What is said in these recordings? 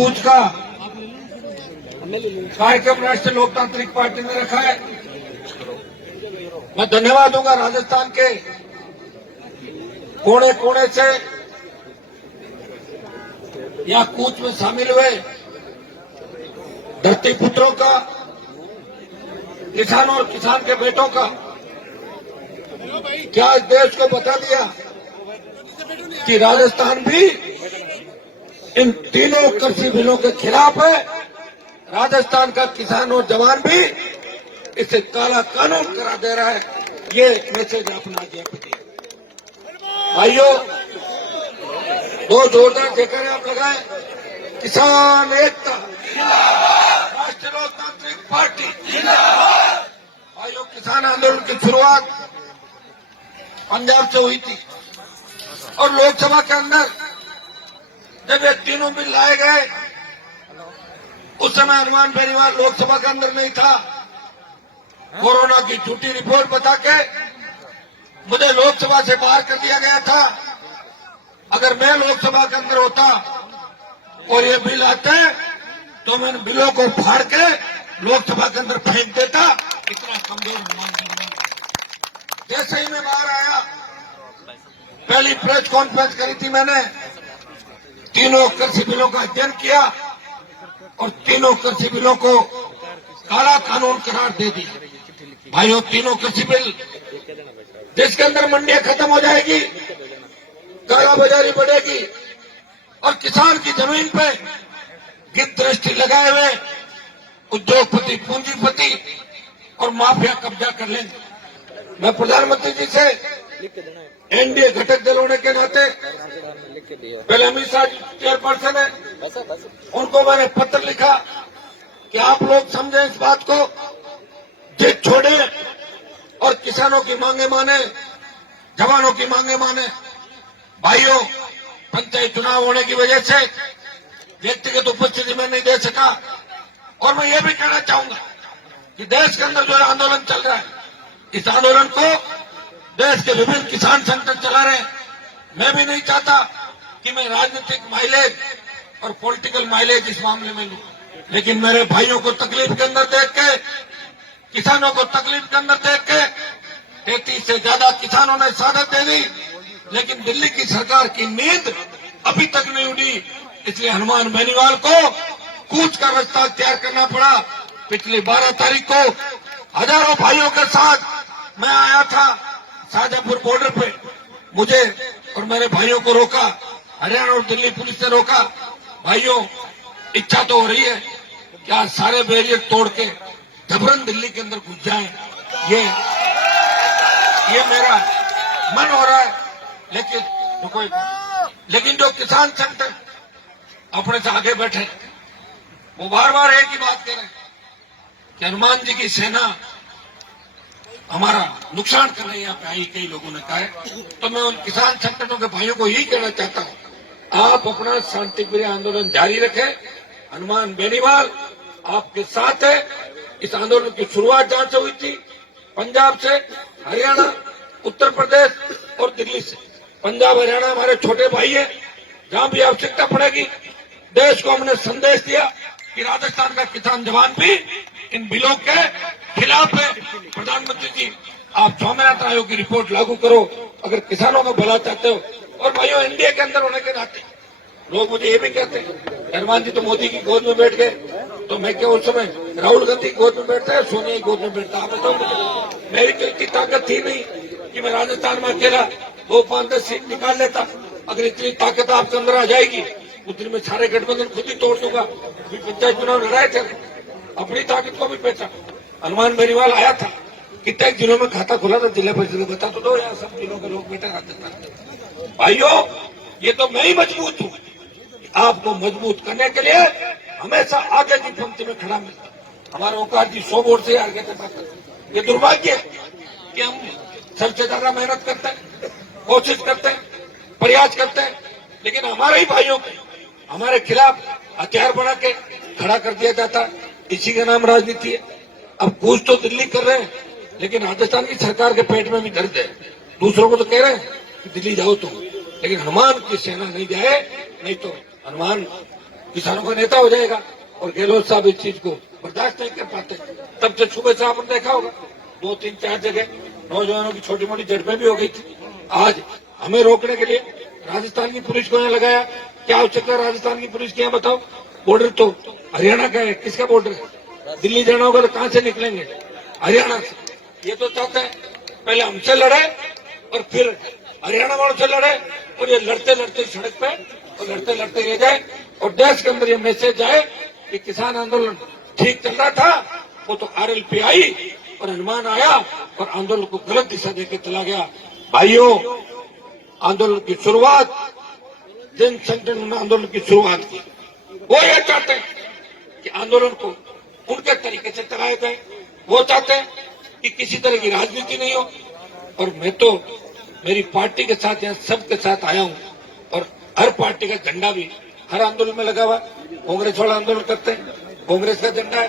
कूच का कार्यक्रम राष्ट्रीय लोकतांत्रिक पार्टी ने रखा है। मैं धन्यवाद दूंगा राजस्थान के कोने कोने से यहाँ कूच में शामिल हुए धरती पुत्रों का, किसानों और किसान के बेटों का, क्या इस देश को बता दिया कि राजस्थान भी इन तीनों कृषि बिलों के खिलाफ है। राजस्थान का किसान और जवान भी इसे काला कानून करा दे रहा है। ये मैसेज अपना दिया। भाइयों, दो जोरदार जयकारे आप लगाए। किसान एकता, राष्ट्रीय लोकतांत्रिक पार्टी। भाइयों, किसान आंदोलन की शुरुआत पंजाब से हुई थी और लोकसभा के अंदर जब ये तीनों बिल लाए गए, उस समय हनुमान बेनीवाल लोकसभा के अंदर नहीं था। कोरोना की झूठी रिपोर्ट बता के मुझे लोकसभा से बाहर कर दिया गया था। अगर मैं लोकसभा के अंदर होता और ये बिल आते तो मैं इन बिलों को फाड़ के लोकसभा के अंदर फेंक देता। इतना कमजोर हनुमान बेनीवाल। जैसे ही मैं बाहर आया, पहली प्रेस कॉन्फ्रेंस करी थी मैंने। तीनों कृषि बिलों का अध्ययन किया और तीनों कृषि बिलों को काला कानून करार दे दिया। भाइयों, तीनों कृषि बिल जिसके अंदर मंडियां खत्म हो जाएगी, कालाबाजारी बढ़ेगी और किसान की जमीन पे गिद्ध दृष्टि लगाए हुए उद्योगपति, पूंजीपति और माफिया कब्जा कर लेंगे। मैं प्रधानमंत्री जी से एनडीए घटक दल होने के नाते, पहले अमित शाह चेयरपर्सन है, उनको मैंने पत्र लिखा कि आप लोग समझें इस बात को, जिद छोड़े और किसानों की मांगे माने, जवानों की मांगे माने। भाइयों, पंचायत चुनाव होने की वजह से व्यक्तिगत उपस्थिति में नहीं दे सका। और मैं ये भी कहना चाहूंगा कि देश के अंदर जो आंदोलन चल रहा है, इस आंदोलन को देश के विभिन्न किसान संगठन चला रहे हैं। मैं भी नहीं चाहता कि मैं राजनीतिक माइलेज और पॉलिटिकल माइलेज इस मामले में लूं, लेकिन मेरे भाइयों को तकलीफ के अंदर देख के, किसानों को तकलीफ के अंदर देख के 33 से ज्यादा किसानों ने शहादत दे दी, लेकिन दिल्ली की सरकार की नींद अभी तक नहीं उड़ी। इसलिए हनुमान बेनीवाल को कूच का रास्ता तैयार करना पड़ा। पिछली 12 तारीख को हजारों भाइयों के साथ मैं आया था शाहजहांपुर बॉर्डर पे। मुझे और मेरे भाइयों को रोका, हरियाणा और दिल्ली पुलिस ने रोका। भाइयों, इच्छा तो हो रही है कि आज सारे बैरियर तोड़ के जबरन दिल्ली के अंदर घुस जाएं। ये मेरा मन हो रहा है। लेकिन जो किसान संगठन अपने से आगे बैठे, वो बार बार एक ही बात कह रहे हैं कि हनुमान जी की सेना हमारा नुकसान कर रही है। यहाँ पे आई कई लोगों ने कहा है। तो मैं उन किसान संगठनों के भाइयों को यही कहना चाहता हूँ, आप अपना शांतिप्रिय आंदोलन जारी रखें। हनुमान बेनीवाल आपके साथ है। इस आंदोलन की शुरुआत जहां से हुई थी, पंजाब से, हरियाणा, उत्तर प्रदेश और दिल्ली से। पंजाब हरियाणा हमारे छोटे भाई है। जहां भी आवश्यकता पड़ेगी, देश को हमने संदेश दिया कि राजस्थान का किसान जवान भी इन बिलों के खिलाफ है। प्रधानमंत्री जी, आप स्वामीनाथन आयोग की रिपोर्ट लागू करो अगर किसानों का भला चाहते हो। और भाइयों, इंडिया के अंदर होने के नाते लोग मुझे ये भी कहते हैं, हनुमान जी तो मोदी की गोद में बैठ गए, तो मैं क्या उस समय राहुल गांधी की गोद में बैठता है, सोनिया की गोद में बैठता? आप बताओ मुझे। मेरी तो इतनी ताकत थी नहीं कि मैं राजस्थान में अकेला 2-5-10 सीट निकाल लेता। अगर इतनी ताकत आपके अंदर आ जाएगी, उस दिन में सारे गठबंधन खुद ही तोड़ दूंगा। अभी पंचायत चुनाव लड़ाए थे, अपनी ताकत को भी पहचान। हनुमान बेनीवाल आया था, कितने जिलों में खाता खुला था जिला परिषद, बता तो दो यार, सब जिलों के लोग बेटा राजस्थान। भाइयों, ये तो मैं ही मजबूत हूँ। आपको मजबूत करने के लिए हमेशा आगे की पंक्ति में खड़ा मिलता। हमारे ओंकार जी 100 वोट से आगे थे। ये दुर्भाग्य है कि हम सबसे ज्यादा मेहनत करते हैं, कोशिश करते हैं, प्रयास करते हैं, लेकिन हमारे ही भाइयों को हमारे खिलाफ हथियार बना के खड़ा कर दिया जाता है। इसी का नाम राजनीति है। अब कुछ तो दिल्ली कर रहे हैं, लेकिन राजस्थान की सरकार के पेट में भी दर्द है। दूसरों को तो कह रहे हैं कि दिल्ली जाओ तुम, लेकिन हनुमान की सेना नहीं जाए, नहीं तो हनुमान किसानों का नेता हो जाएगा। और गहलोत साहब इस चीज को बर्दाश्त नहीं कर पाते। तब से सुबह से आपने देखा होगा 2-3-4 जगह नौजवानों की छोटी मोटी झड़पें भी हो गई थी। आज हमें रोकने के लिए राजस्थान की पुलिस को यहाँ लगाया। क्या आवश्यकता राजस्थान की पुलिस की, यहाँ बताओ। बॉर्डर तो हरियाणा का है, किसका बॉर्डर है? दिल्ली जाना होगा तो कहां से निकलेंगे? हरियाणा से। ये तो चाहते हैं पहले हमसे लड़े और फिर हरियाणा वालों से लड़े, और ये लड़ते लड़ते सड़क पे और लड़ते लड़ते रह जाए, और देश के अंदर ये मैसेज आए कि किसान आंदोलन ठीक चल रहा था, वो तो आरएलपी आई और हनुमान आया और आंदोलन को गलत दिशा देकर चला गया। भाइयों, आंदोलन की शुरुआत जन संगठन ने आंदोलन की शुरुआत की। वो ये चाहते हैं कि आंदोलन को उनके तरीके से चलाया जाए। वो चाहते हैं कि किसी तरह की राजनीति नहीं हो। और मैं तो मेरी पार्टी के साथ यहाँ सबके साथ आया हूँ, और हर पार्टी का झंडा भी हर आंदोलन में लगा हुआ। कांग्रेस वाला आंदोलन करते हैं, कांग्रेस का झंडा है,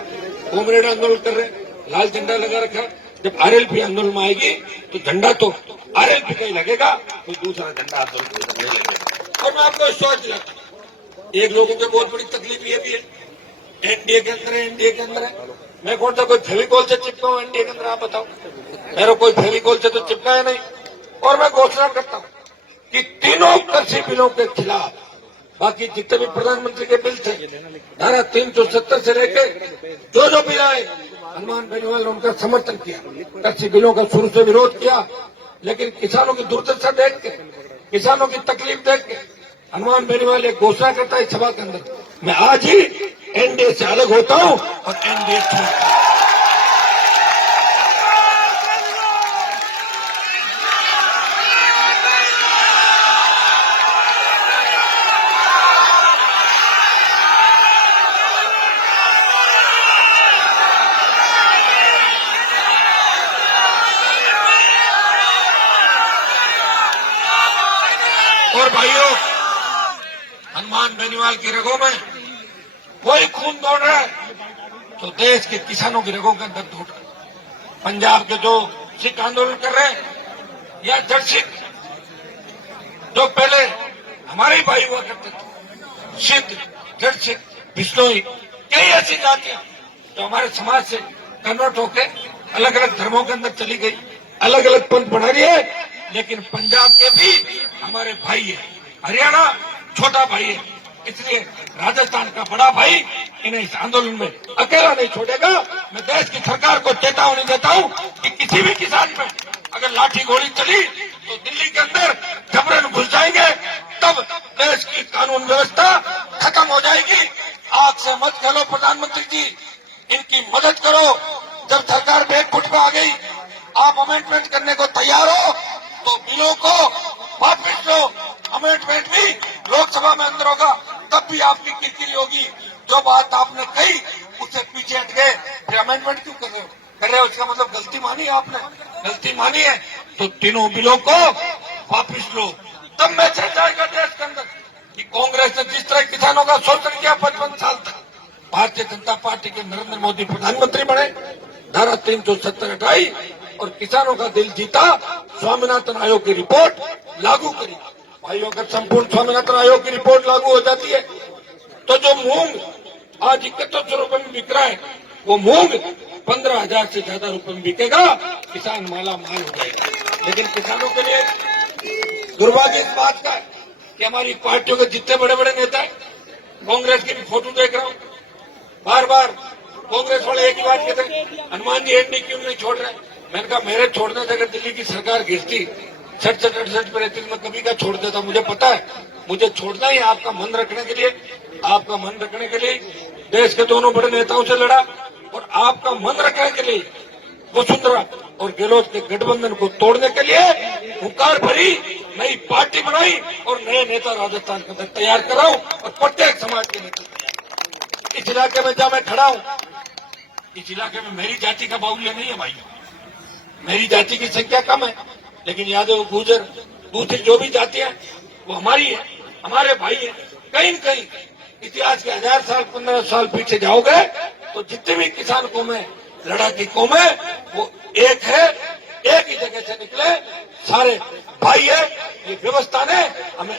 कॉमरेड आंदोलन कर रहे हैं, लाल झंडा लगा रखा है। जब आरएलपी आंदोलन में आएगी तो झंडा तो आरएलपी का ही लगेगा, कोई दूसरा झंडा आंदोलन नहीं लगेगा। और मैं आपको विश्वास दिलाता हूं, एक लोगों की बहुत बड़ी तकलीफ ये भी है, एनडीए के अंदर है, एनडीए के अंदर है। मैं कौन सा कोई फेविकॉल से चिपका हूं एनडीए के अंदर, आप बताओ? मेरा कोई फेविकॉल से तो चिपका है नहीं। और मैं घोषणा करता हूं कि तीनों कृषि बिलों के खिलाफ, बाकी जितने भी प्रधानमंत्री के बिल थे, धारा 370 से लेके जो बिल आए, हनुमान बेनीवाल ने उनका समर्थन किया। कृषि बिलों का शुरू से विरोध किया, लेकिन किसानों की दुर्दशा देख के, किसानों की तकलीफ देख के हनुमान बेनीवाल एक घोषणा करता है सभा के अंदर, मैं आज ही एनडीए से अलग होता हूं और एनडीए छोड़ता हूं। और भाइयों, हनुमान बेनीवाल की रगों में वही खून दौड़ रहा है तो देश के किसानों की रगों के अंदर दौड़ रहा है। पंजाब के जो सिख आंदोलन कर रहे हैं, या जट सिख जो पहले हमारे ही भाई हुआ करते थे, सिख, जट सिख, बिश्नोई, कई ऐसी जातियां जो हमारे समाज से कन्वर्ट होकर अलग अलग धर्मों के अंदर चली गई, अलग अलग पंथ बना रही है। लेकिन पंजाब के भी हमारे भाई है, हरियाणा छोटा भाई है, इसलिए राजस्थान का बड़ा भाई इन्हें इस आंदोलन में अकेला नहीं छोड़ेगा। मैं देश की सरकार को चेतावनी देता हूं कि किसी भी किसान में अगर लाठी गोली चली तो दिल्ली के अंदर जबरन घुस जाएंगे, तब देश की कानून व्यवस्था खत्म हो जाएगी। आग से मत खेलो प्रधानमंत्री जी, इनकी मदद करो। जब सरकार बैकफुट पे आ गई, आप अमेंडमेंट करने को तैयार हो तो बिलों को वापस लो। अमेंडमेंट भी लोकसभा में अंदर होगा, तब भी आपकी किरकिरी होगी। जो बात आपने कही उससे पीछे हट गए, फिर अमेंडमेंट क्यों कर रहे हो? उसका मतलब गलती मानी आपने, गलती मानी है तो तीनों बिलों को वापस लो। तब मैसेज जाएगा देश के अंदर कि कांग्रेस ने जिस तरह किसानों का शोषण किया 55 साल तक, भारतीय जनता पार्टी के नरेंद्र मोदी प्रधानमंत्री बने, धारा 370 हटाई और किसानों का दिल जीता, स्वामीनाथन आयोग की रिपोर्ट लागू करी। भाइयों, अगर संपूर्ण स्वामीनाथन आयोग की रिपोर्ट लागू हो जाती है तो जो मूंग आज 7100 रुपए में बिक रहा है, वो मूंग 15,000 से ज्यादा रुपए में बिकेगा, किसान माला माल हो जाएगा। लेकिन किसानों के लिए दुर्भाग्य इस बात का है कि हमारी पार्टियों के जितने बड़े बड़े नेता हैं, कांग्रेस की भी फोटो देख रहा हूं, बार बार कांग्रेस वाले एक ही बात कहते हैं, हनुमान जी एनडीए क्यों नहीं छोड़ रहे? मैंने कहा मेरे छोड़ने से अगर दिल्ली की सरकार गिरती 67-68 पे रहती, मैं कभी का छोड़ देता। मुझे पता है, मुझे छोड़ना ही आपका मन रखने के लिए, आपका मन रखने के लिए देश के दोनों बड़े नेताओं से लड़ा, और आपका मन रखने के लिए वसुंधरा और गहलोत के गठबंधन को तोड़ने के लिए हुंकार भरी नई पार्टी बनाई और नए नेता राजस्थान के अंदर तैयार कराऊं, और प्रत्येक समाज के नेता तैयार। इस इलाके में जहां मैं खड़ा हूं, इस इलाके में मेरी जाति का बाहुल्य नहीं है भाइयों, मेरी जाति की संख्या कम है, लेकिन यादव, गुर्जर, दूसरी जो भी जातियां वो हमारी है, हमारे भाई है। कहीं न कहीं इतिहास के 1000 साल 15 साल पीछे जाओगे तो जितने भी किसान कौमें, लड़ाकी कौमें, वो एक है, एक ही जगह से निकले, सारे भाई है। ये व्यवस्था ने हमें